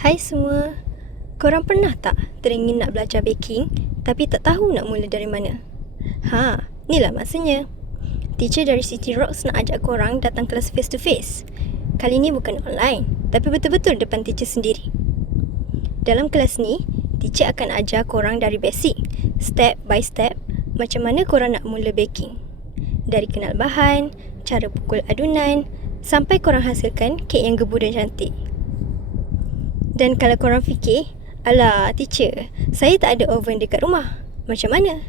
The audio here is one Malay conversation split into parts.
Hai semua, korang pernah tak teringin nak belajar baking tapi tak tahu nak mula dari mana? Inilah masanya. Teacher dari City Rocks nak ajak korang datang kelas face to face. Kali ni bukan online, tapi betul-betul depan teacher sendiri. Dalam kelas ni, teacher akan ajar korang dari basic, step by step, macam mana korang nak mula baking. Dari kenal bahan, cara pukul adunan, sampai korang hasilkan kek yang gebu dan cantik. Dan kalau korang fikir, alah teacher, saya tak ada oven dekat rumah. Macam mana?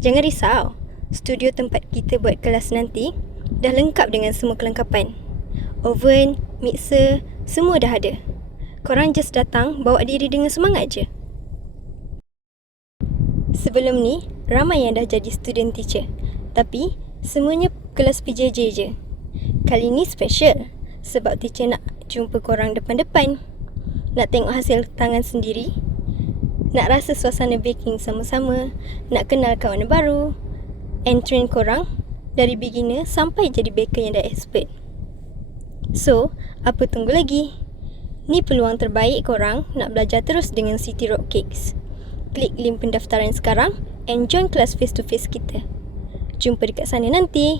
Jangan risau, studio tempat kita buat kelas nanti dah lengkap dengan semua kelengkapan. Oven, mixer, semua dah ada. Korang just datang bawa diri dengan semangat je. Sebelum ni, ramai yang dah jadi student teacher. Tapi, semuanya kelas PJJ je. Kali ni special sebab teacher nak jumpa korang depan-depan. Nak tengok hasil tangan sendiri, nak rasa suasana baking sama-sama, nak kenal kawan baru, and train korang dari beginner sampai jadi baker yang dah expert. So, apa tunggu lagi? Ni peluang terbaik korang nak belajar terus dengan City Rock Cakes. Klik link pendaftaran sekarang and join kelas face to face kita. Jumpa dekat sana nanti.